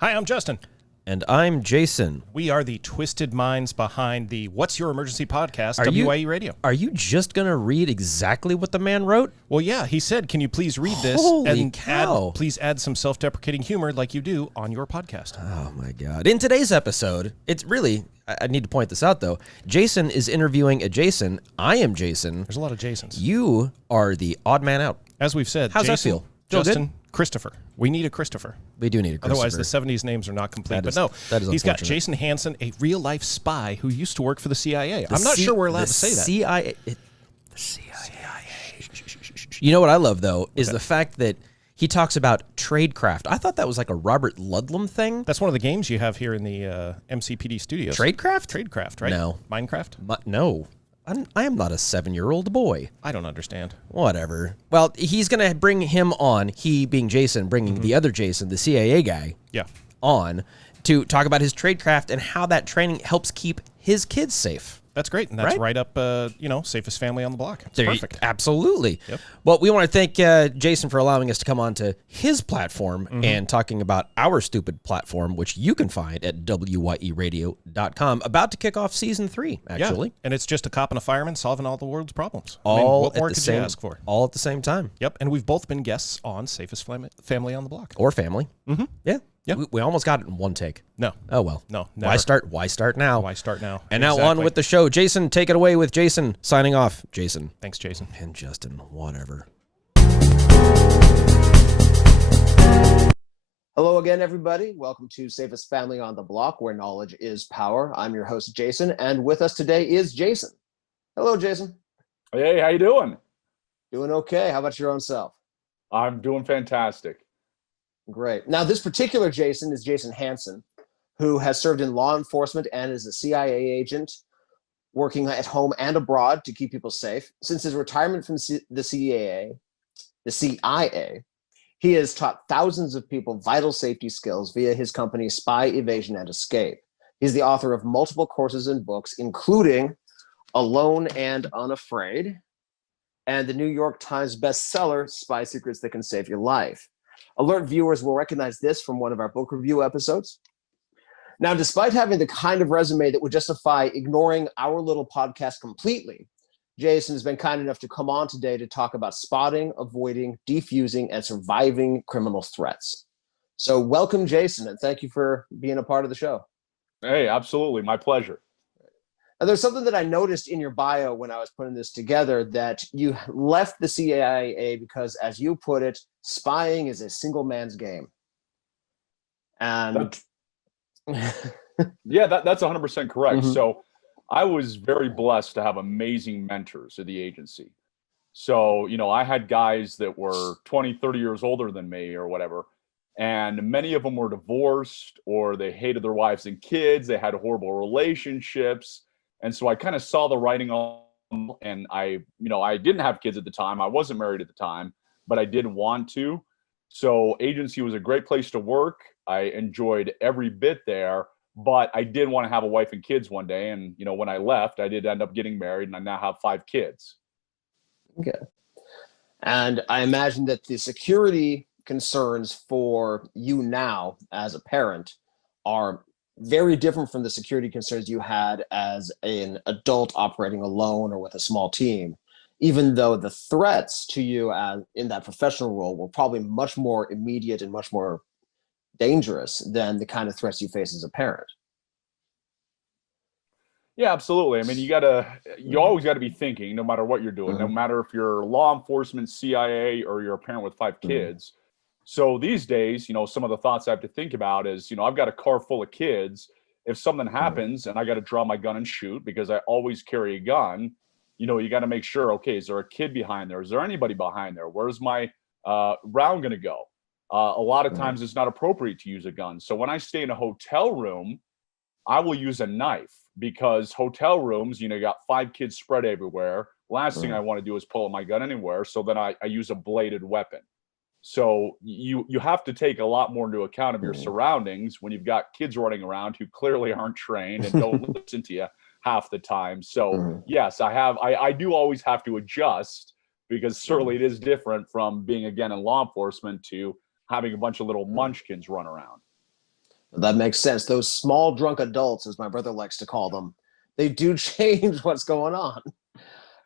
Hi, I'm Justin. And I'm Jason. We are the twisted minds behind the What's Your Emergency podcast, Are you- WIE Radio. Are you just going to read exactly what the man wrote? Well, yeah, he said, can you please read this Holy and cow. please add some self-deprecating humor like you do on your podcast. Oh, my God. In today's episode, it's really, I need to point this out, though. Jason is interviewing a Jason. I am Jason. There's a lot of Jasons. You are the odd man out. As we've said, How's that Jason, feel? Feel Justin, good? Christopher. We need a Christopher. We do need a Christopher. Otherwise, the 70s names are not complete. That But is he's got unfortunate. Jason Hanson, a real-life spy who used to work for the CIA. I'm not sure we're allowed to say that. The CIA. You know what I love, though, is the fact that he talks about tradecraft. I thought that was like a Robert Ludlum thing. That's one of the games you have here in the MCPD studios. Tradecraft? Tradecraft, right? No. Minecraft? No. I am not a 7-year-old boy. I don't understand. Whatever. Well, he's going to bring him on, he being Jason, bringing the other Jason, the CIA guy, on to talk about his tradecraft and how that training helps keep his kids safe. That's great, and that's right up, safest family on the block. It's perfect. Absolutely. Yep. Well, we want to thank Jason for allowing us to come on to his platform and talking about our stupid platform, which you can find at wyeradio.com. About to kick off season 3, actually. Yeah. And it's just a cop and a fireman solving all the world's problems. What more could you ask for? All at the same time. Yep, and we've both been guests on Safest Family on the Block. Or family. Mm-hmm. Yeah. Yeah. We almost got it in one take. No. Oh, well. No, never. Why start now? Why start now? And now on with the show. Jason, take it away with Jason signing off. Jason. Thanks, Jason. And Justin, whatever. Hello again, everybody. Welcome to Safest Family on the Block, where knowledge is power. I'm your host, Jason, and with us today is Jason. Hello, Jason. Hey, how you doing? Doing okay. How about your own self? I'm doing fantastic. Great. Now, this particular Jason is Jason Hanson, who has served in law enforcement and is a CIA agent working at home and abroad to keep people safe. Since his retirement from the CIA, he has taught thousands of people vital safety skills via his company Spy, Evasion, and Escape. He's the author of multiple courses and books, including Alone and Unafraid, and the New York Times bestseller, Spy Secrets That Can Save Your Life. Alert viewers will recognize this from one of our book review episodes. Now, despite having the kind of resume that would justify ignoring our little podcast completely, Jason has been kind enough to come on today to talk about spotting, avoiding, defusing, and surviving criminal threats. So welcome, Jason, and thank you for being a part of the show. Hey, absolutely. My pleasure. Now, there's something that I noticed in your bio when I was putting this together, that you left the CIA because, as you put it, spying is a single man's game. And yeah, that's 100% correct. Mm-hmm. So I was very blessed to have amazing mentors at the agency. So, I had guys that were 20, 30 years older than me or whatever. And many of them were divorced, or they hated their wives and kids. They had horrible relationships. And so I kind of saw the writing on, and I didn't have kids at the time. I wasn't married at the time, but I did want to. So agency was a great place to work. I enjoyed every bit there, but I did want to have a wife and kids one day. And, when I left, I did end up getting married, and I now have 5 kids. Okay. And I imagine that the security concerns for you now as a parent are very different from the security concerns you had as an adult operating alone or with a small team, even though the threats to you in that professional role were probably much more immediate and much more dangerous than the kind of threats you face as a parent. Yeah, absolutely. I mean, you always got to be thinking, no matter what you're doing, no matter if you're law enforcement, CIA, or you're a parent with 5 kids. So these days, some of the thoughts I have to think about is, I've got a car full of kids. If something happens and I got to draw my gun and shoot, because I always carry a gun, you got to make sure, okay, is there a kid behind there? Is there anybody behind there? Where's my round going to go? A lot of times it's not appropriate to use a gun. So when I stay in a hotel room, I will use a knife, because hotel rooms, you got 5 kids spread everywhere. Last thing I want to do is pull out my gun anywhere. So then I use a bladed weapon. So you have to take a lot more into account of your surroundings when you've got kids running around who clearly aren't trained and don't listen to you half the time. So yes, I do always have to adjust, because certainly it is different from being, again, in law enforcement to having a bunch of little munchkins run around. That makes sense. Those small drunk adults, as my brother likes to call them, they do change what's going on.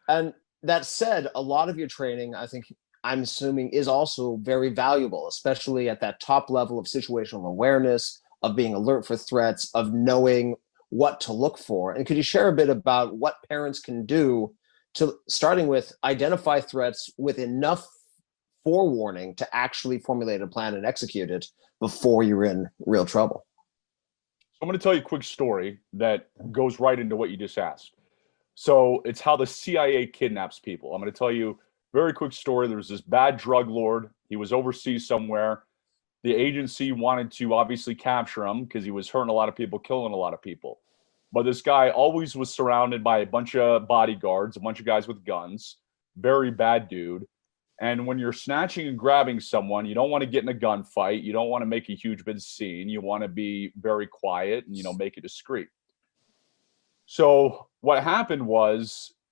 And that said, a lot of your training, I think, I'm assuming, is also very valuable, especially at that top level of situational awareness, of being alert for threats, of knowing what to look for. And could you share a bit about what parents can do to, starting with, identify threats with enough forewarning to actually formulate a plan and execute it before you're in real trouble? So I'm going to tell you a quick story that goes right into what you just asked. So it's how the CIA kidnaps people. I'm going to tell you a very quick story. There was this bad drug lord. He was overseas somewhere. The agency wanted to obviously capture him because he was hurting a lot of people, killing a lot of people. But this guy always was surrounded by a bunch of bodyguards, a bunch of guys with guns, very bad dude. And when you're snatching and grabbing someone, you don't want to get in a gunfight. You don't want to make a huge big scene. You want to be very quiet and, make it discreet. So what happened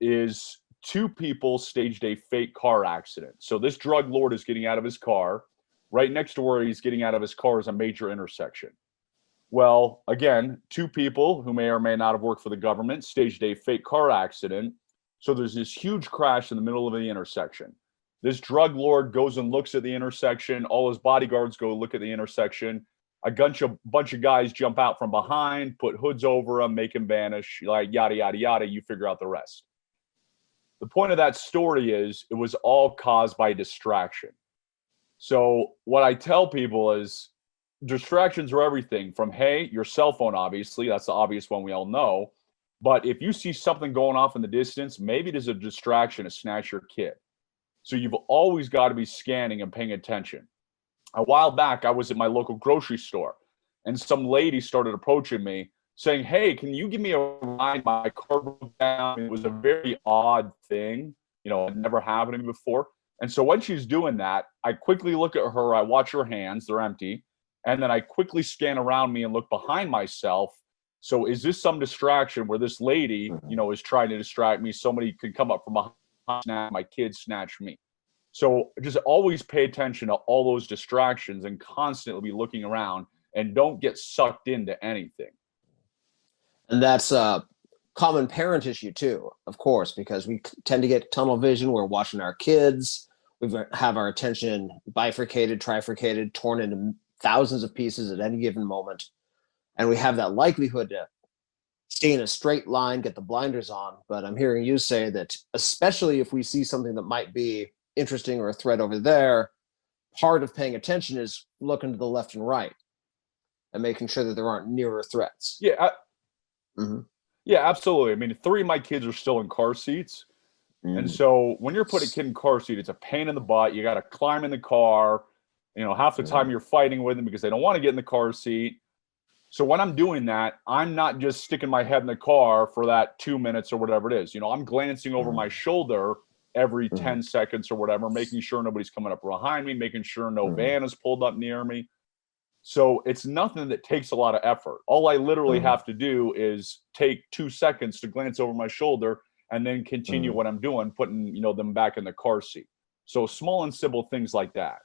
is two people staged a fake car accident. So this drug lord is getting out of his car. Right next to where he's getting out of his car is a major intersection. Well, again, two people who may or may not have worked for the government staged a fake car accident. So there's this huge crash in the middle of the intersection. This drug lord goes and looks at the intersection. All his bodyguards go look at the intersection. A bunch of guys jump out from behind, put hoods over him, make him vanish, like yada, yada, yada. You figure out the rest. The point of that story is it was all caused by distraction. So what I tell people is distractions are everything from, hey, your cell phone, obviously, that's the obvious one we all know. But if you see something going off in the distance, maybe there's a distraction to snatch your kid. So you've always got to be scanning and paying attention. A while back, I was at my local grocery store and some lady started approaching me saying, hey, can you give me a ride? My car broke down. It was a very odd thing. It never happened to me before. And so when she's doing that, I quickly look at her. I watch her hands. They're empty. And then I quickly scan around me and look behind myself. So is this some distraction where this lady, is trying to distract me? Somebody could come up from behind, snatch my kid, snatch me. So just always pay attention to all those distractions and constantly be looking around and don't get sucked into anything. And that's a common parent issue too, of course, because we tend to get tunnel vision. We're watching our kids. We have our attention bifurcated, trifurcated, torn into thousands of pieces at any given moment. And we have that likelihood to stay in a straight line, get the blinders on. But I'm hearing you say that, especially if we see something that might be interesting or a threat over there, part of paying attention is looking to the left and right and making sure that there aren't nearer threats. Yeah. Yeah, absolutely. I mean, 3 of my kids are still in car seats. And so when you're putting a kid in car seat, it's a pain in the butt. You got to climb in the car. Half the time you're fighting with them because they don't want to get in the car seat. So when I'm doing that, I'm not just sticking my head in the car for that 2 minutes or whatever it is. I'm glancing over my shoulder every 10 seconds or whatever, making sure nobody's coming up behind me, making sure no van is pulled up near me. So it's nothing that takes a lot of effort. All I literally have to do is take 2 seconds to glance over my shoulder and then continue what I'm doing, putting, them back in the car seat. So small and simple things like that.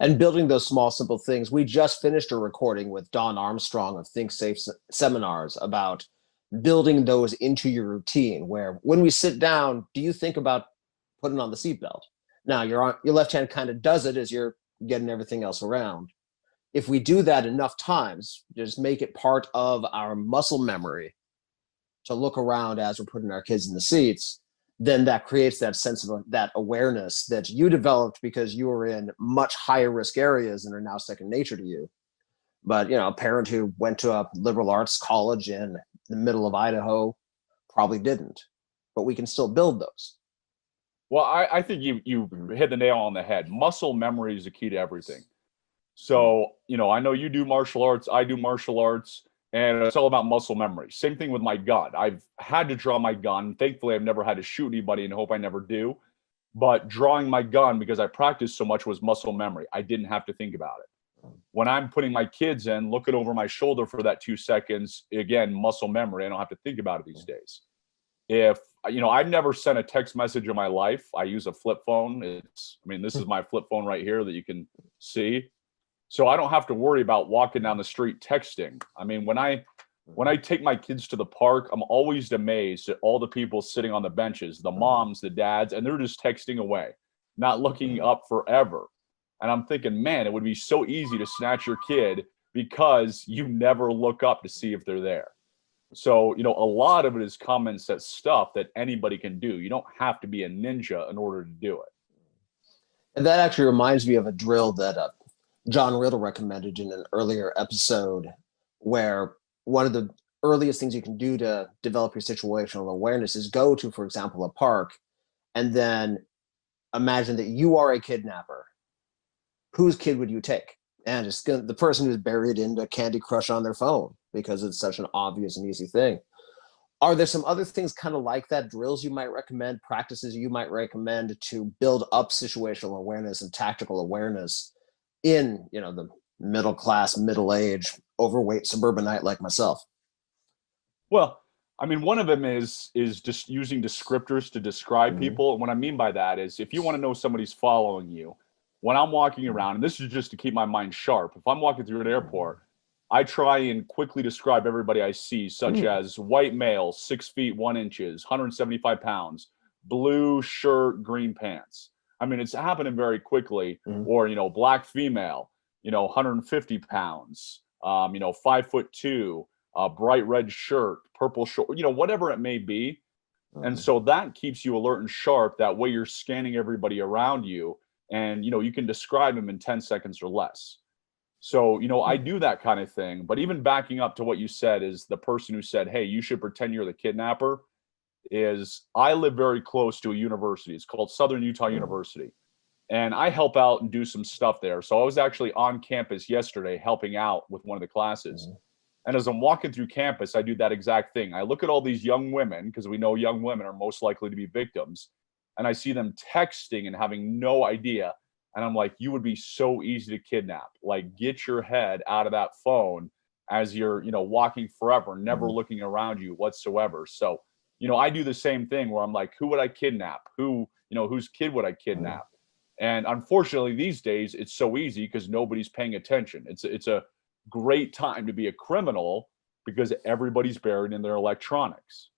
And building those small, simple things. We just finished a recording with Don Armstrong of Think Safe seminars about building those into your routine, where when we sit down, do you think about putting on the seatbelt? Now, your left hand kind of does it as you're getting everything else around. If we do that enough times, just make it part of our muscle memory to look around as we're putting our kids in the seats, then that creates that sense of that awareness that you developed because you were in much higher risk areas and are now second nature to you. But, a parent who went to a liberal arts college in the middle of Idaho probably didn't, but we can still build those. Well, I think you hit the nail on the head. Muscle memory is the key to everything. So, I know you do martial arts, I do martial arts, and it's all about muscle memory. Same thing with my gun. I've had to draw my gun. Thankfully, I've never had to shoot anybody and hope I never do. But drawing my gun, because I practiced so much, was muscle memory. I didn't have to think about it. When I'm putting my kids in, looking over my shoulder for that 2 seconds, again, muscle memory. I don't have to think about it these days. If, I've never sent a text message in my life. I use a flip phone. This is my flip phone right here that you can see. So I don't have to worry about walking down the street texting. I mean, when I take my kids to the park, I'm always amazed at all the people sitting on the benches, the moms, the dads, and they're just texting away, not looking up forever. And I'm thinking, man, it would be so easy to snatch your kid because you never look up to see if they're there. So, a lot of it is common sense stuff that anybody can do. You don't have to be a ninja in order to do it. And that actually reminds me of a drill that John Riddle recommended in an earlier episode, where one of the earliest things you can do to develop your situational awareness is go to, for example, a park, and then imagine that you are a kidnapper. Whose kid would you take? And it's the person who's buried into Candy Crush on their phone, because it's such an obvious and easy thing. Are there some other things kind of like that, drills you might recommend, practices you might recommend to build up situational awareness and tactical awareness in, the middle class, middle age, overweight suburbanite like myself? Well, I mean, one of them is just using descriptors to describe people. And what I mean by that is, if you want to know somebody's following you, when I'm walking around, and this is just to keep my mind sharp, if I'm walking through an airport, I try and quickly describe everybody I see, such as white male, 6 feet 1 inches, 175 pounds, blue shirt, green pants. I mean, it's happening very quickly. Or, black female, 150 pounds, 5'2", bright red shirt, purple short, whatever it may be. And so that keeps you alert and sharp. That way you're scanning everybody around you, and, you can describe them in 10 seconds or less. So, I do that kind of thing. But even backing up to what you said, is the person who said, hey, you should pretend you're the kidnapper, is I live very close to a university. It's called Southern Utah University. And I help out and do some stuff there. So I was actually on campus yesterday helping out with one of the classes. And as I'm walking through campus, I do that exact thing. I look at all these young women, because we know young women are most likely to be victims. And I see them texting and having no idea. And I'm like, you would be so easy to kidnap. Like, get your head out of that phone as you're, walking forever, never looking around you whatsoever. So, I do the same thing where I'm like, who would I kidnap? Whose kid would I kidnap? And unfortunately, these days, it's so easy because nobody's paying attention. It's a great time to be a criminal because everybody's buried in their electronics.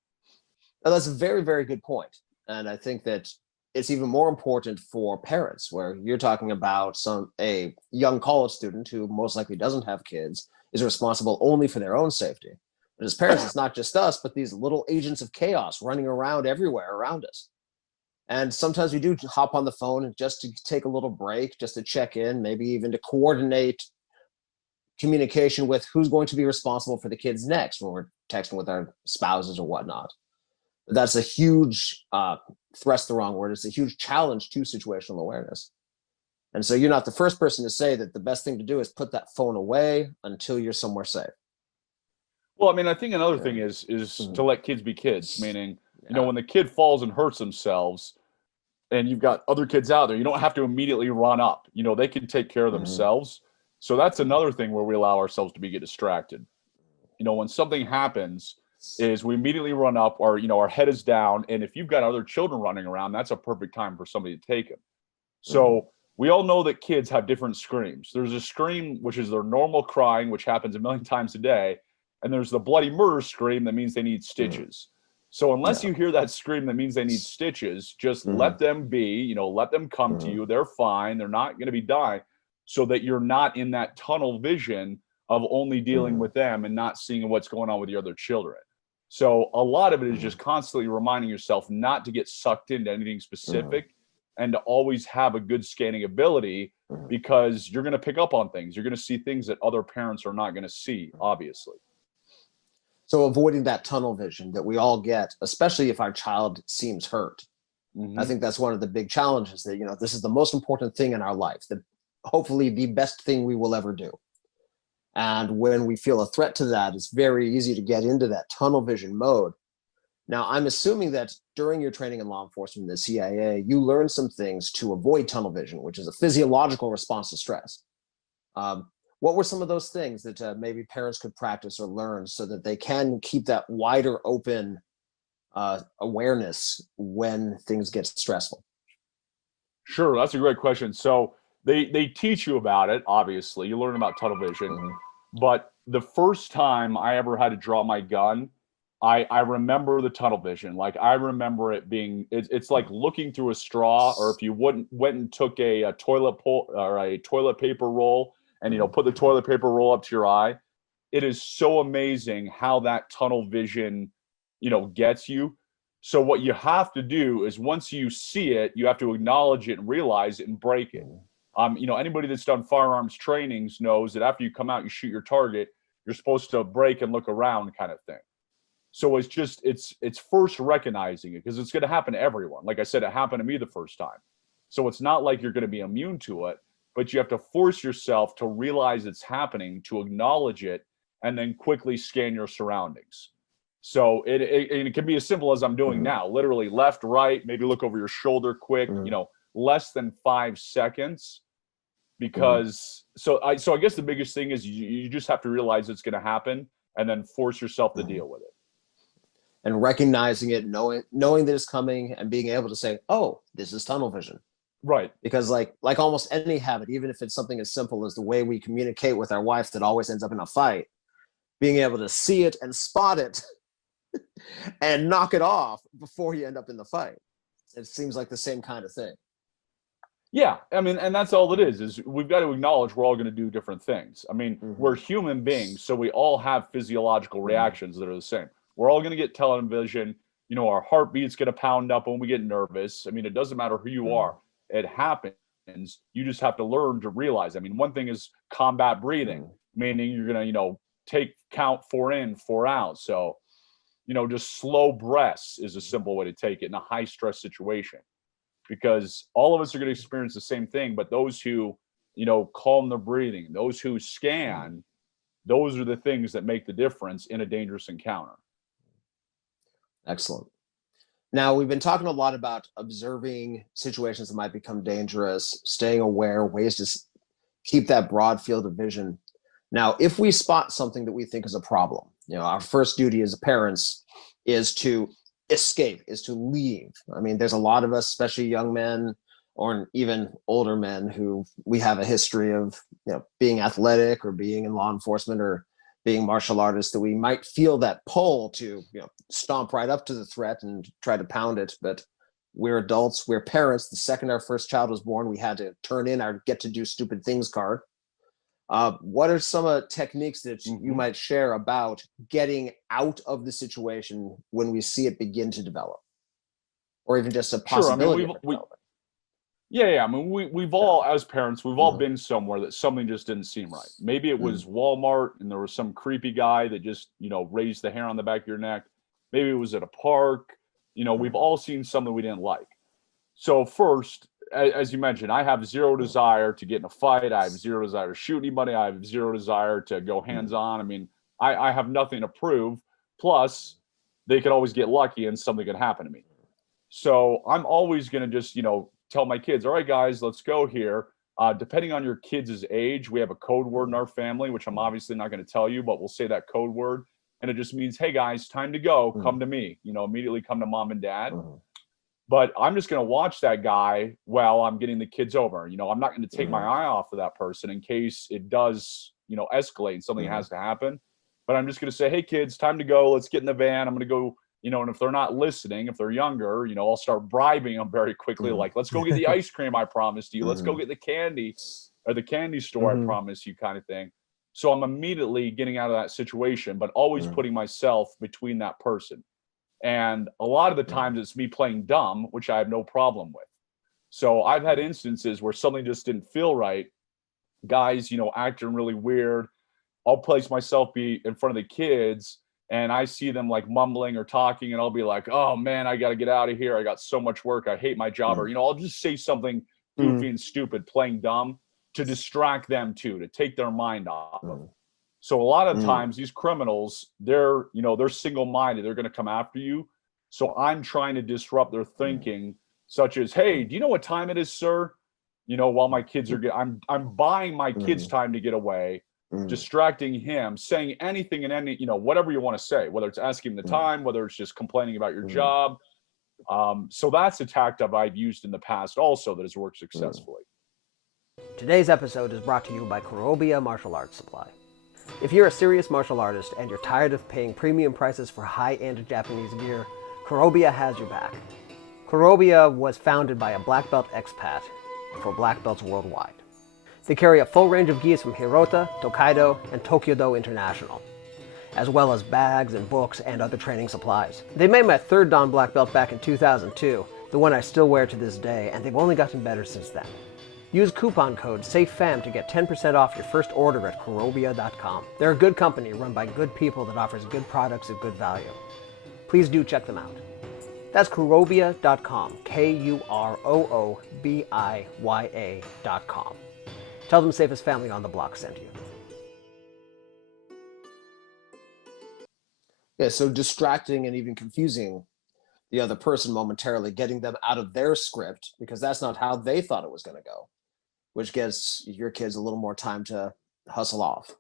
Now, that's a very, very good point. And I think that it's even more important for parents, where you're talking about a young college student who most likely doesn't have kids, is responsible only for their own safety. But as parents, it's not just us, but these little agents of chaos running around everywhere around us. And sometimes we do hop on the phone just to take a little break, just to check in, maybe even to coordinate communication with who's going to be responsible for the kids next when we're texting with our spouses or whatnot. That's a huge, thrust the wrong word, it's a huge challenge to situational awareness. And so you're not the first person to say that the best thing to do is put that phone away until you're somewhere safe. Well, I mean, I think another thing is to let kids be kids, meaning, when the kid falls and hurts themselves and you've got other kids out there, you don't have to immediately run up. They can take care of themselves. So that's another thing where we allow ourselves to get distracted. When something happens, is we immediately run up, or our head is down, and if you've got other children running around, that's a perfect time for somebody to take them. So we all know that kids have different screams. There's a scream which is their normal crying, which happens a million times a day, and there's the bloody murder scream that means they need stitches. So unless you hear that scream that means they need stitches, just let them be, let them come to you. They're fine. They're not going to be dying, so that you're not in that tunnel vision of only dealing with them and not seeing what's going on with your other children. So a lot of it is just constantly reminding yourself not to get sucked into anything specific and to always have a good scanning ability, because you're going to pick up on things. You're going to see things that other parents are not going to see, obviously. So avoiding that tunnel vision that we all get, especially if our child seems hurt. I think that's one of the big challenges, that, this is the most important thing in our life, that hopefully the best thing we will ever do. And when we feel a threat to that, it's very easy to get into that tunnel vision mode. Now, I'm assuming that during your training in law enforcement in the CIA, you learned some things to avoid tunnel vision, which is a physiological response to stress. What were some of those things that maybe parents could practice or learn so that they can keep that wider open awareness when things get stressful? Sure, that's a great question. So they teach you about it. Obviously, you learn about tunnel vision. But the first time I ever had to draw my gun, I remember the tunnel vision. Like I remember it being, it's like looking through a straw, or if you went and took a toilet or a toilet paper roll and, you know, put the toilet paper roll up to your eye. It is so amazing how that tunnel vision, you know, gets you. So what you have to do is once you see it, you have to acknowledge it and realize it and break it. You know, anybody that's done firearms trainings knows that after you come out, you shoot your target, you're supposed to break and look around kind of thing. So it's just, it's first recognizing it, because it's going to happen to everyone. Like I said, it happened to me the first time. So it's not like you're going to be immune to it, but you have to force yourself to realize it's happening, to acknowledge it, and then quickly scan your surroundings. So it can be as simple as I'm doing now, literally left, right, maybe look over your shoulder quick, you know, less than 5 seconds. Because so I guess the biggest thing is you just have to realize it's going to happen and then force yourself to deal with it. And recognizing it, knowing that it's coming, and being able to say, oh, this is tunnel vision. Right. Because like almost any habit, even if it's something as simple as the way we communicate with our wife that always ends up in a fight, being able to see it and spot it and knock it off before you end up in the fight. It seems like the same kind of thing. Yeah, I mean, and that's all it is we've got to acknowledge we're all going to do different things. I mean, we're human beings, so we all have physiological reactions that are the same. We're all going to get television. You know, our heartbeat's going to pound up when we get nervous. I mean, it doesn't matter who you are. It happens. You just have to learn to realize. I mean, one thing is combat breathing, meaning you're going to, you know, count 4 in, 4 out. So, you know, just slow breaths is a simple way to take it in a high stress situation, because all of us are going to experience the same thing. But those who, you know, calm their breathing, those who scan, those are the things that make the difference in a dangerous encounter. Excellent. Now, we've been talking a lot about observing situations that might become dangerous, staying aware, ways to keep that broad field of vision. Now, if we spot something that we think is a problem, you know, our first duty as parents is to escape, is to leave. I mean, there's a lot of us, especially young men or even older men, who we have a history of, you know, being athletic or being in law enforcement or being martial artists, that we might feel that pull to, you know, stomp right up to the threat and try to pound it. But we're adults, we're parents. The second our first child was born, we had to turn in our get to do stupid things card. What are some techniques that you might share about getting out of the situation when we see it begin to develop, or even just a possibility? Sure. I mean, yeah. I mean, we've all, as parents, we've all been somewhere that something just didn't seem right. Maybe it was Walmart and there was some creepy guy that just, you know, raised the hair on the back of your neck. Maybe it was at a park. You know, we've all seen something we didn't like. So first, as you mentioned, I have zero desire to get in a fight. I have zero desire to shoot anybody. I have zero desire to go hands-on. I mean, I have nothing to prove. Plus, they could always get lucky and something could happen to me. So I'm always going to just, you know, tell my kids, all right, guys, let's go here. Depending on your kids' age, we have a code word in our family, which I'm obviously not going to tell you, but we'll say that code word. And it just means, hey, guys, time to go. Come to me. You know, immediately come to mom and dad. But I'm just going to watch that guy while I'm getting the kids over. You know, I'm not going to take my eye off of that person in case it does, you know, escalate and something has to happen. But I'm just going to say, hey, kids, time to go. Let's get in the van. I'm going to go, you know, and if they're not listening, if they're younger, you know, I'll start bribing them very quickly. Like, let's go get the ice cream I promised you. Let's go get the candy, or the candy store I promised you, kind of thing. So I'm immediately getting out of that situation, but always putting myself between that person. And a lot of the times it's me playing dumb, which I have no problem with. So I've had instances where something just didn't feel right. Guys, you know, acting really weird. I'll place myself in front of the kids and I see them like mumbling or talking, and I'll be like, oh man, I got to get out of here. I got so much work. I hate my job. Or, you know, I'll just say something goofy and stupid, playing dumb, to distract them too, to take their mind off of it. So a lot of times these criminals, they're single-minded. They're going to come after you. So I'm trying to disrupt their thinking, such as, hey, do you know what time it is, sir? You know, while my kids are I'm buying my kids time to get away, distracting him, saying anything and any, you know, whatever you want to say, whether it's asking the time, whether it's just complaining about your job. So that's a tactic I've used in the past also that has worked successfully. Today's episode is brought to you by Kurobia Martial Arts Supply. If you're a serious martial artist and you're tired of paying premium prices for high-end Japanese gear, Kurobia has your back. Kurobia was founded by a black belt expat for black belts worldwide. They carry a full range of gis from Hirota, Tokaido, and Tokyo-Do International, as well as bags and books and other training supplies. They made my third Dan black belt back in 2002, the one I still wear to this day, and they've only gotten better since then. Use coupon code SAFEFAM to get 10% off your first order at kurobia.com. They're a good company run by good people that offers good products at good value. Please do check them out. That's kurobia.com, KUROOBIYA.com. Tell them Safest Family on the Block sent you. Yeah, so distracting and even confusing the other person momentarily, getting them out of their script because that's not how they thought it was going to go, which gives your kids a little more time to hustle off.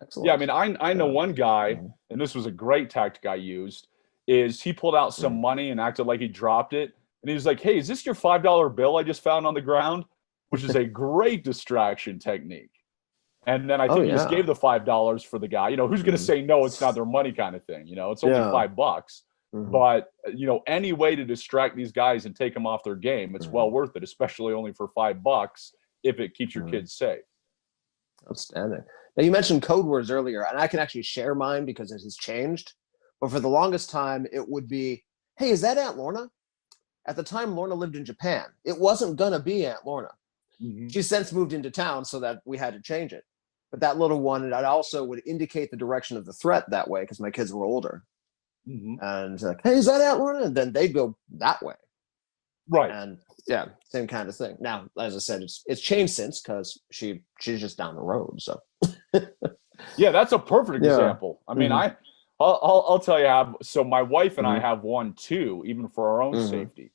Excellent. Yeah, I mean, I know one guy, and this was a great tactic I used, is he pulled out some money and acted like he dropped it. And he was like, hey, is this your $5 bill I just found on the ground? Which is a great distraction technique. And then I think he just gave the $5 for the guy. You know, who's going to say no, it's not their money kind of thing. You know, it's only $5. But, you know, any way to distract these guys and take them off their game, it's well worth it, especially only for $5 if it keeps your kids safe. Outstanding. Now, you mentioned code words earlier, and I can actually share mine because it has changed. But for the longest time, it would be, hey, is that Aunt Lorna? At the time, Lorna lived in Japan. It wasn't going to be Aunt Lorna. She's since moved into town, so that we had to change it. But that little one, and I also would indicate the direction of the threat that way because my kids were older. And like, hey, is that Aunt Lorna? And then they'd go that way. Right. And yeah, same kind of thing. Now, as I said, it's changed since because she's just down the road. So yeah, that's a perfect example. I mean, I'll tell you how. So my wife and I have one too, even for our own safety.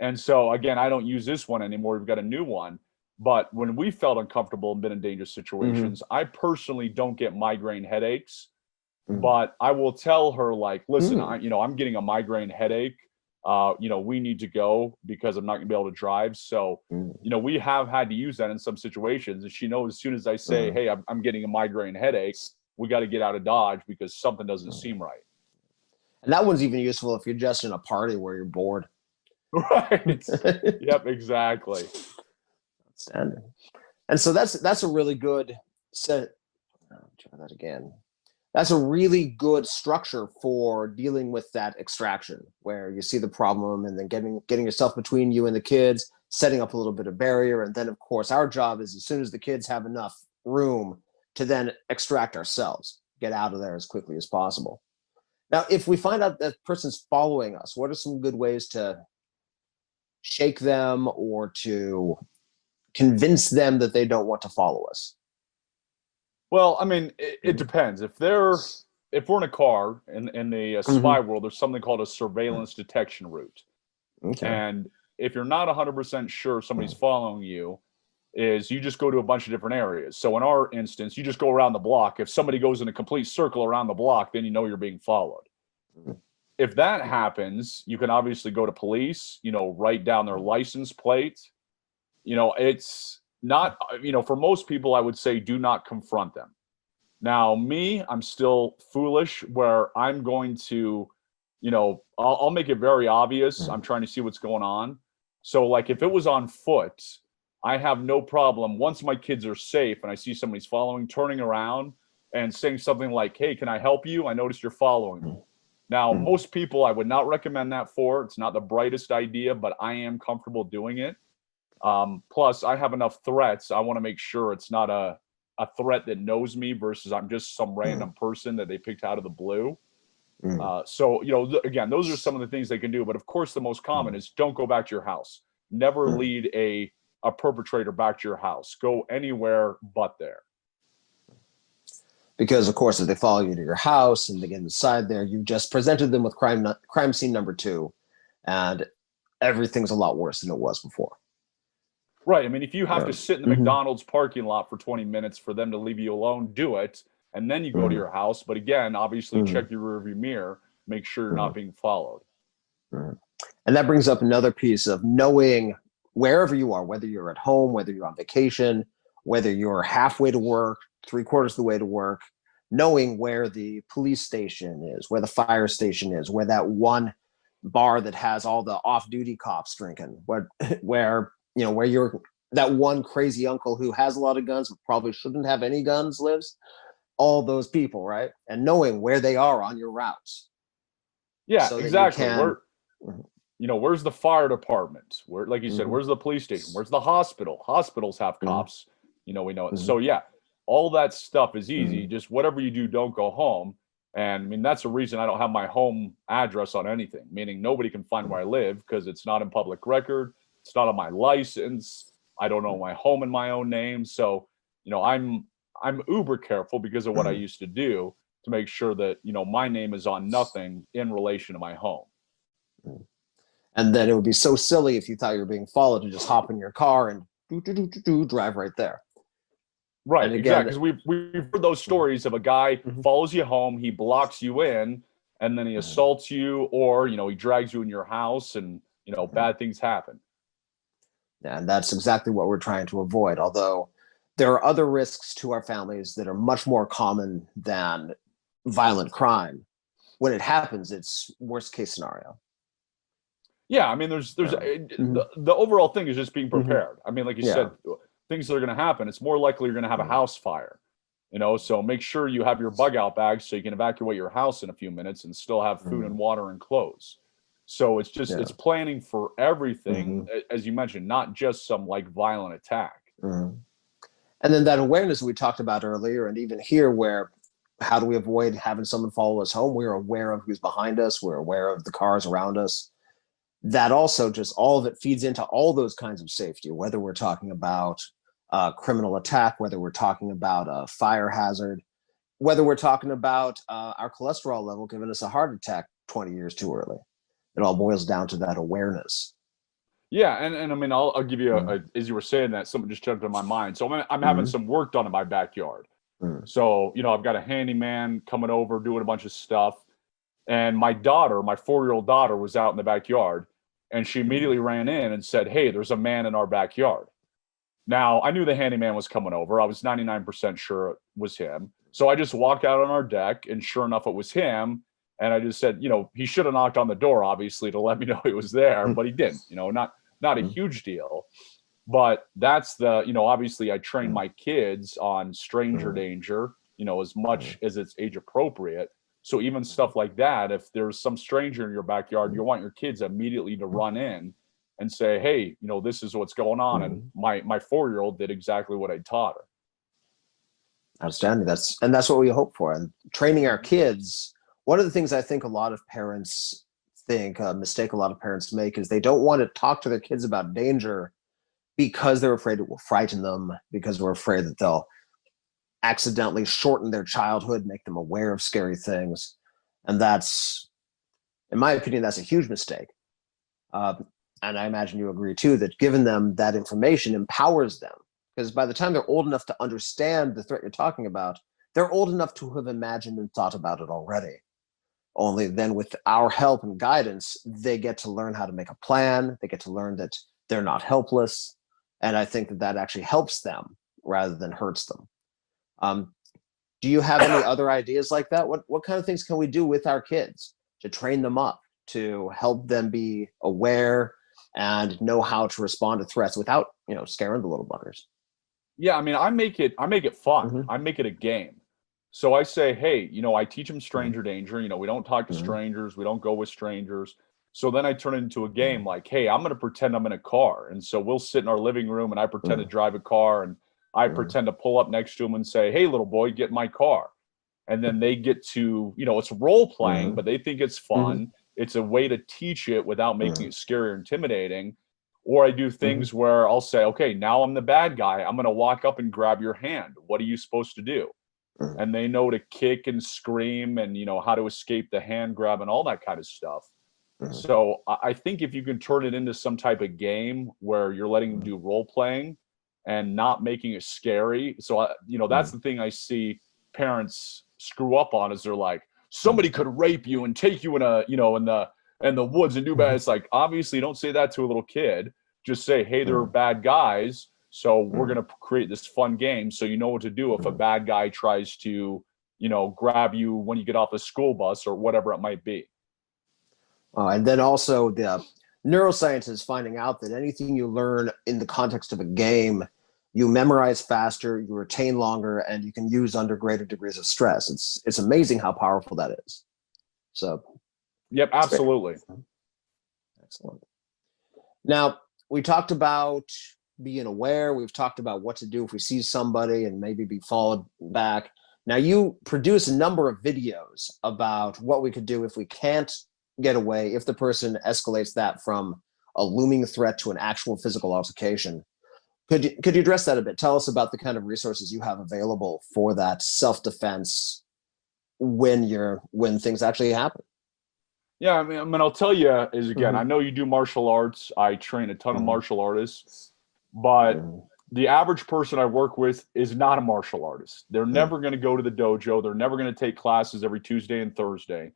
And so again, I don't use this one anymore. We've got a new one. But when we felt uncomfortable and been in dangerous situations, I personally don't get migraine headaches. But I will tell her, like, listen, I'm getting a migraine headache. We need to go because I'm not gonna be able to drive. So, we have had to use that in some situations. And she knows as soon as I say, hey, I'm getting a migraine headache, we got to get out of Dodge because something doesn't seem right. And that one's even useful if you're just in a party where you're bored. Right. Yep, exactly. Outstanding. And so that's a really good set. Try that again. That's a really good structure for dealing with that extraction, where you see the problem and then getting yourself between you and the kids, setting up a little bit of barrier. And then, of course, our job is as soon as the kids have enough room to then extract ourselves, get out of there as quickly as possible. Now, if we find out that person's following us, what are some good ways to shake them or to convince them that they don't want to follow us? Well, I mean, it depends. If we're in a car in the spy world, there's something called a surveillance detection route. Okay. And if you're not 100% sure somebody's following you, is you just go to a bunch of different areas. So in our instance, you just go around the block. If somebody goes in a complete circle around the block, then you know you're being followed. If that happens, you can obviously go to police, write down their license plate. It's not, for most people, I would say do not confront them. Now, me, I'm still foolish where I'm going to, I'll make it very obvious. I'm trying to see what's going on. So like if it was on foot, I have no problem once my kids are safe and I see somebody's following, turning around and saying something like, hey, can I help you? I noticed you're following me. Now, most people I would not recommend that for. It's not the brightest idea, but I am comfortable doing it. Plus, I have enough threats. I want to make sure it's not a threat that knows me versus I'm just some random person that they picked out of the blue. So, again, those are some of the things they can do. But of course, the most common is don't go back to your house. Never lead a perpetrator back to your house. Go anywhere but there. Because, of course, if they follow you to your house and they get inside there, you've just presented them with crime scene number 2, and everything's a lot worse than it was before. Right. I mean, if you have to sit in the McDonald's parking lot for 20 minutes for them to leave you alone, do it. And then you go to your house. But again, obviously check your rearview mirror, make sure you're not being followed. And that brings up another piece of knowing wherever you are, whether you're at home, whether you're on vacation, whether you're halfway to work, 3/4 of the way to work, knowing where the police station is, where the fire station is, where that one bar that has all the off-duty cops drinking, where you're that one crazy uncle who has a lot of guns but probably shouldn't have any guns lives, all those people, right? And knowing where they are on your routes. Yeah, so exactly. Can, where's the fire department? Where, like you said, where's the police station? Where's the hospital? Hospitals have cops. We know it. So yeah, all that stuff is easy. Just whatever you do, don't go home. And I mean, that's the reason I don't have my home address on anything, meaning nobody can find where I live because it's not in public record. It's not on my license. I don't know my home in my own name. So, I'm uber careful because of what I used to do to make sure that, my name is on nothing in relation to my home. And then it would be so silly if you thought you were being followed to just hop in your car and drive right there. Right, exactly. Because we've heard those stories of a guy follows you home, he blocks you in, and then he assaults you, or he drags you in your house, and bad things happen. Yeah, and that's exactly what we're trying to avoid. Although there are other risks to our families that are much more common than violent crime. When it happens, it's worst case scenario. Yeah, I mean, there's the overall thing is just being prepared. I mean, like you said, things that are going to happen. It's more likely you're going to have a house fire, so make sure you have your bug out bag so you can evacuate your house in a few minutes and still have food and water and clothes. So it's just it's planning for everything, as you mentioned, not just some like violent attack. And then that awareness we talked about earlier, and even here, where how do we avoid having someone follow us home? We're aware of who's behind us. We're aware of the cars around us. That also just all of it feeds into all those kinds of safety, whether we're talking about criminal attack, whether we're talking about a fire hazard, whether we're talking about our cholesterol level giving us a heart attack 20 years too early. It all boils down to that awareness. Yeah, and I mean, I'll give you as you were saying that, something just jumped in my mind. So I'm having some work done in my backyard. So, I've got a handyman coming over, doing a bunch of stuff. And my daughter, my 4-year-old daughter, was out in the backyard, and she immediately ran in and said, "Hey, there's a man in our backyard." Now, I knew the handyman was coming over. I was 99% sure it was him. So I just walked out on our deck, and sure enough, it was him. And I just said, he should have knocked on the door, obviously, to let me know he was there, but he didn't. Not a huge deal. But that's the, obviously I train my kids on stranger danger, as much as it's age appropriate. So even stuff like that, if there's some stranger in your backyard, you want your kids immediately to run in and say, "Hey, this is what's going on." And my 4-year-old did exactly what I taught her. Outstanding. That's what we hope for. And training our kids, one of the things I think a lot of parents mistake a lot of parents make is they don't want to talk to their kids about danger because they're afraid it will frighten them, because they're afraid that they'll accidentally shorten their childhood, make them aware of scary things. And that's, in my opinion, that's a huge mistake. And I imagine you agree too, that giving them that information empowers them, because by the time they're old enough to understand the threat you're talking about, they're old enough to have imagined and thought about it already. Only then with our help and guidance, they get to learn how to make a plan. They get to learn that they're not helpless. And I think that actually helps them rather than hurts them. Do you have any other ideas like that? What kind of things can we do with our kids to train them up, to help them be aware and know how to respond to threats without, scaring the little buggers? Yeah, I mean, I make it fun. I make it a game. So I say, hey, I teach them stranger danger. We don't talk to strangers. We don't go with strangers. So then I turn it into a game like, hey, I'm going to pretend I'm in a car. And so we'll sit in our living room and I pretend to drive a car, and I pretend to pull up next to them and say, "Hey, little boy, get in my car." And then they get to, it's role playing, but they think it's fun. It's a way to teach it without making it scary or intimidating. Or I do things where I'll say, "Okay, now I'm the bad guy. I'm going to walk up and grab your hand. What are you supposed to do?" And they know to kick and scream and, how to escape the hand grab and all that kind of stuff. So I think if you can turn it into some type of game where you're letting them do role playing and not making it scary. So, that's the thing I see parents screw up on, is they're like, somebody could rape you and take you in a, in the woods and do bad. It's like, obviously don't say that to a little kid. just say, hey, they're bad guys, so we're going to create this fun game so you know what to do if a bad guy tries to, grab you when you get off the school bus or whatever it might be. And then also the neuroscience is finding out that anything you learn in the context of a game, you memorize faster, you retain longer, and you can use under greater degrees of stress. It's amazing how powerful that is. So, yep, absolutely. Excellent. Now, we talked about being aware. We've talked about what to do if we see somebody and maybe be followed back. Now, you produce a number of videos about what we could do if we can't get away, if the person escalates that from a looming threat to an actual physical altercation. Could you address that a bit? Tell us about the kind of resources you have available for that self-defense when things actually happen. Yeah, I mean, I'll tell you is, again, I know you do martial arts. I train a ton of martial artists, but the average person I work with is not a martial artist. They're never going to go to the dojo. They're never going to take classes every Tuesday and Thursday.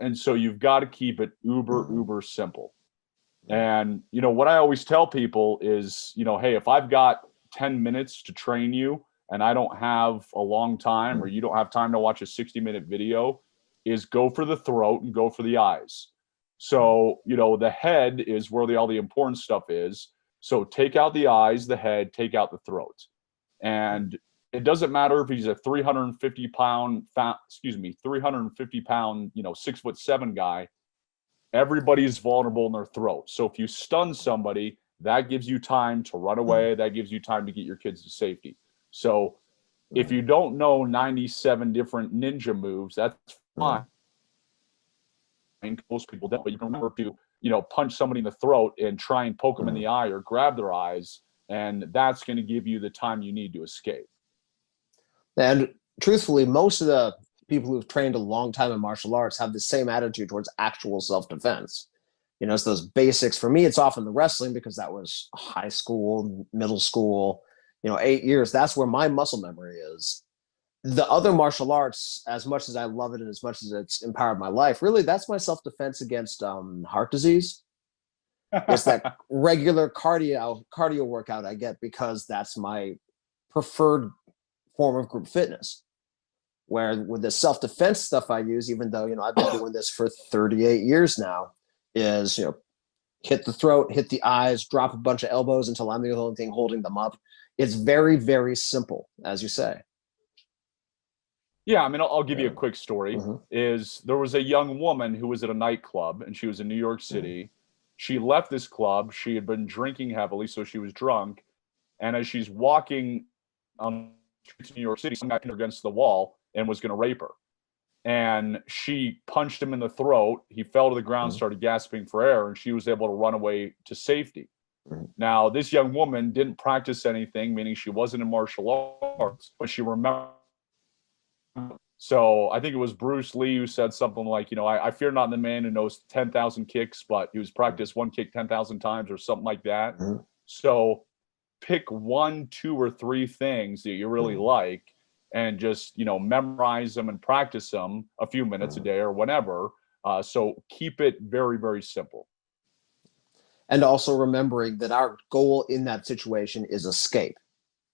And so you've got to keep it uber simple. And, what I always tell people is, hey, if I've got 10 minutes to train you and I don't have a long time or you don't have time to watch a 60-minute video, is go for the throat and go for the eyes. So, the head is where all the important stuff is. So take out the eyes, the head, take out the throat. And it doesn't matter if he's a 350 pound, 6'7" guy. Everybody's vulnerable in their throat. So if you stun somebody, that gives you time to run away. That gives you time to get your kids to safety. So if you don't know 97 different ninja moves, that's fine. Most people don't, but you can remember to, punch somebody in the throat and try and poke them in the eye or grab their eyes. And that's going to give you the time you need to escape. And truthfully, most of the people who've trained a long time in martial arts have the same attitude towards actual self-defense. It's those basics. For me, it's often the wrestling because that was high school, middle school, 8 years. That's where my muscle memory is. The other martial arts, as much as I love it and as much as it's empowered my life, really, that's my self-defense against heart disease. It's that regular cardio workout I get because that's my preferred form of group fitness. Where with the self-defense stuff I use, even though, I've been doing this for 38 years now, is, hit the throat, hit the eyes, drop a bunch of elbows until I'm the only thing holding them up. It's very, very simple, as you say. Yeah, I mean, I'll give you a quick story. Is there was a young woman who was at a nightclub, and she was in New York City. She left this club. She had been drinking heavily, so she was drunk. And as she's walking on the streets of New York City, some guy pinned her against the wall and was going to rape her. And she punched him in the throat. He fell to the ground, started gasping for air, and she was able to run away to safety. Now, this young woman didn't practice anything, meaning she wasn't in martial arts, but she remembered. So I think it was Bruce Lee who said something like, I fear not the man who knows 10,000 kicks, but he was practiced one kick 10,000 times or something like that. So pick 1, 2, or 3 things that you really like and just, memorize them and practice them a few minutes a day or whenever. So keep it very, very simple. And also remembering that our goal in that situation is escape.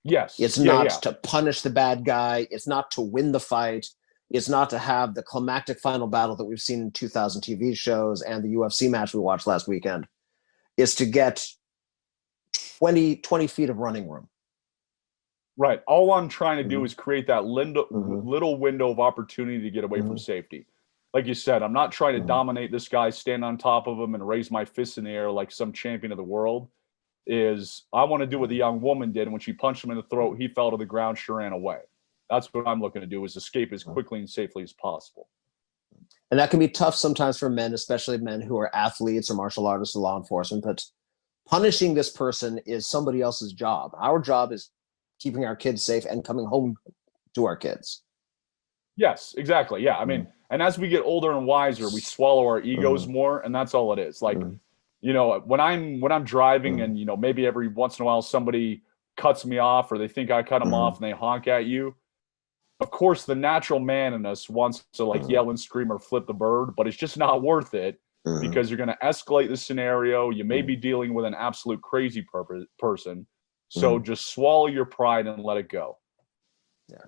Yes. It's not to punish the bad guy. It's not to win the fight. It's not to have the climactic final battle that we've seen in 2000 TV shows and the UFC match we watched last weekend. It's to get 20 feet of running room. Right. All I'm trying to do is create that little window of opportunity to get away from safety. Like you said, I'm not trying to dominate this guy, stand on top of him, and raise my fists in the air like some champion of the world. I want to do what the young woman did. When she punched him in the throat, he fell to the ground, she ran away. That's what I'm looking to do, is escape as quickly and safely as possible. And that can be tough sometimes for men, especially men who are athletes or martial artists or law enforcement. But punishing this person is somebody else's job. Our job is keeping our kids safe and coming home to our kids. Yes, exactly. Yeah. I mean, and as we get older and wiser, we swallow our egos more, and that's all it is. Like, when I'm driving and, maybe every once in a while somebody cuts me off or they think I cut them off and they honk at you. Of course, the natural man in us wants to yell and scream or flip the bird, but it's just not worth it because you're going to escalate the scenario. You may be dealing with an absolute crazy person. So just swallow your pride and let it go. Yeah.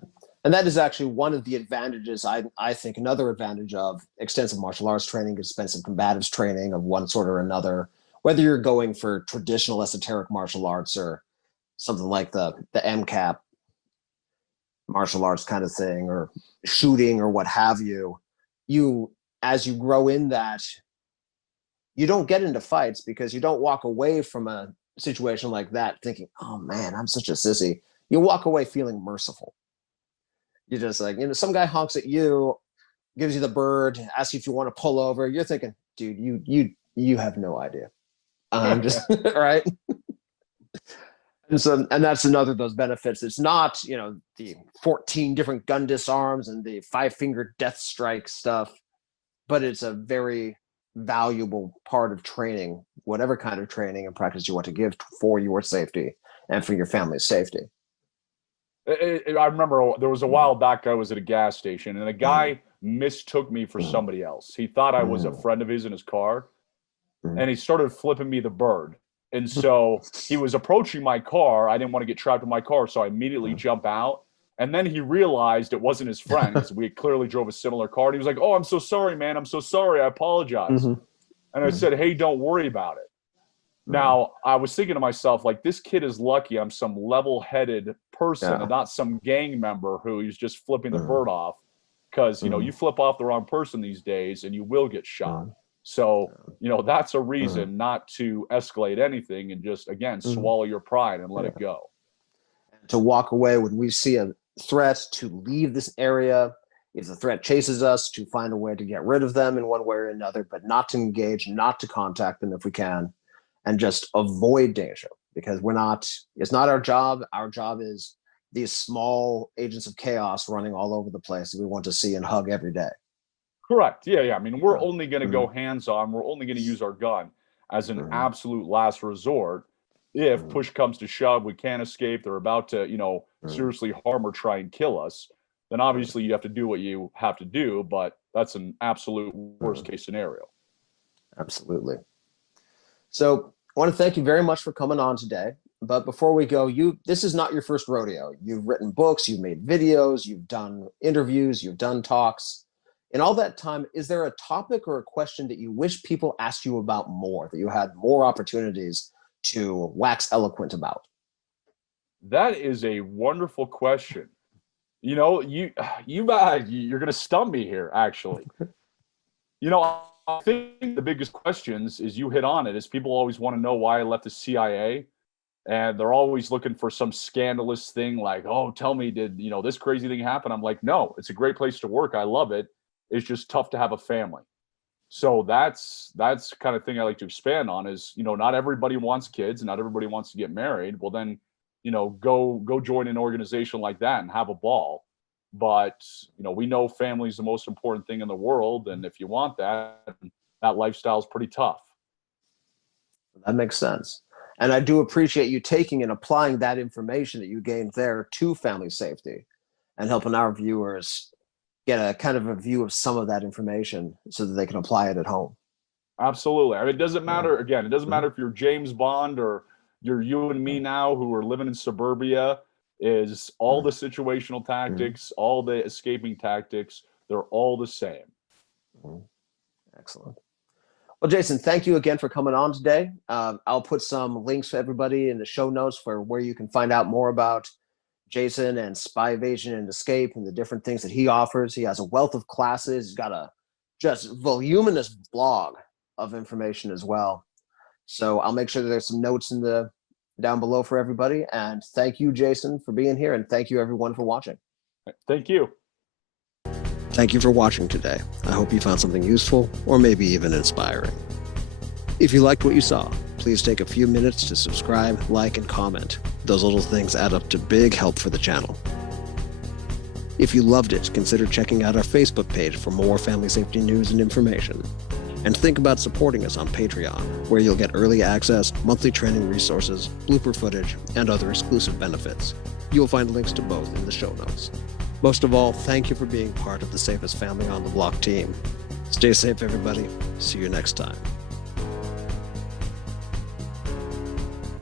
And that is actually one of the advantages. I think another advantage of extensive martial arts training, expensive combatives training of one sort or another, whether you're going for traditional esoteric martial arts or something like the MCAP martial arts kind of thing, or shooting or what have you, as you grow in that, you don't get into fights because you don't walk away from a situation like that thinking, oh man, I'm such a sissy. You walk away feeling merciful. You're just like, some guy honks at you, gives you the bird, asks you if you want to pull over. You're thinking, dude, you have no idea. I'm just right. And that's another of those benefits. It's not, the 14 different gun disarms and the 5-finger death strike stuff, but it's a very valuable part of training, whatever kind of training and practice you want to give for your safety and for your family's safety. I remember there was a while back, I was at a gas station and a guy mistook me for somebody else. He thought I was a friend of his in his car, and he started flipping me the bird. And so he was approaching my car. I didn't want to get trapped in my car, so I immediately jump out. And then he realized it wasn't his friend because we clearly drove a similar car. And he was like, "Oh, I'm so sorry, man. I'm so sorry. I apologize." And I said, "Hey, don't worry about it." Now, I was thinking to myself, like, this kid is lucky I'm some level-headed person and not some gang member who is just flipping the bird off. Because, you flip off the wrong person these days and you will get shot. So, that's a reason not to escalate anything and just, again, swallow your pride and let it go. To walk away when we see a threat, to leave this area. If the threat chases us, to find a way to get rid of them in one way or another, but not to engage, not to contact them if we can, and just avoid danger, because it's not our job. Our job is these small agents of chaos running all over the place that we want to see and hug every day. Correct. Yeah. I mean, we're only going to go hands-on. We're only going to use our gun as an absolute last resort. If push comes to shove, we can't escape. They're about to, seriously harm or try and kill us. Then obviously you have to do what you have to do, but that's an absolute worst case scenario. Absolutely. So I want to thank you very much for coming on today. But before we go, this is not your first rodeo. You've written books, you've made videos, you've done interviews, you've done talks. In all that time, is there a topic or a question that you wish people asked you about more, that you had more opportunities to wax eloquent about? That is a wonderful question. You're going to stump me here, actually. I think the biggest questions is you hit on it, is people always want to know why I left the CIA. And they're always looking for some scandalous thing like, oh, tell me, did, this crazy thing happen? I'm like, no, it's a great place to work. I love it. It's just tough to have a family. So that's kind of thing I like to expand on is, not everybody wants kids and not everybody wants to get married. Well, then, go join an organization like that and have a ball. But, we know family is the most important thing in the world. And if you want that lifestyle is pretty tough. That makes sense. And I do appreciate you taking and applying that information that you gained there to family safety and helping our viewers get a kind of a view of some of that information so that they can apply it at home. Absolutely. I mean, it doesn't matter. Again, it doesn't matter if you're James Bond or you're you and me now who are living in suburbia. Is all the situational tactics, all the escaping tactics, they're all the same. Excellent. Well, Jason, thank you again for coming on today. I'll put some links for everybody in the show notes for where you can find out more about Jason and spy evasion and escape and the different things that he offers. He has a wealth of classes. He's got a just voluminous blog of information as well. So I'll make sure that there's some notes down below for everybody. And thank you, Jason, for being here. And thank you, everyone, for watching. Thank you. Thank you for watching today. I hope you found something useful or maybe even inspiring. If you liked what you saw, please take a few minutes to subscribe, like, and comment. Those little things add up to big help for the channel. If you loved it, consider checking out our Facebook page for more family safety news and information. And think about supporting us on Patreon, where you'll get early access, monthly training resources, blooper footage, and other exclusive benefits. You'll find links to both in the show notes. Most of all, thank you for being part of the safest family on the block team. Stay safe, everybody. See you next time.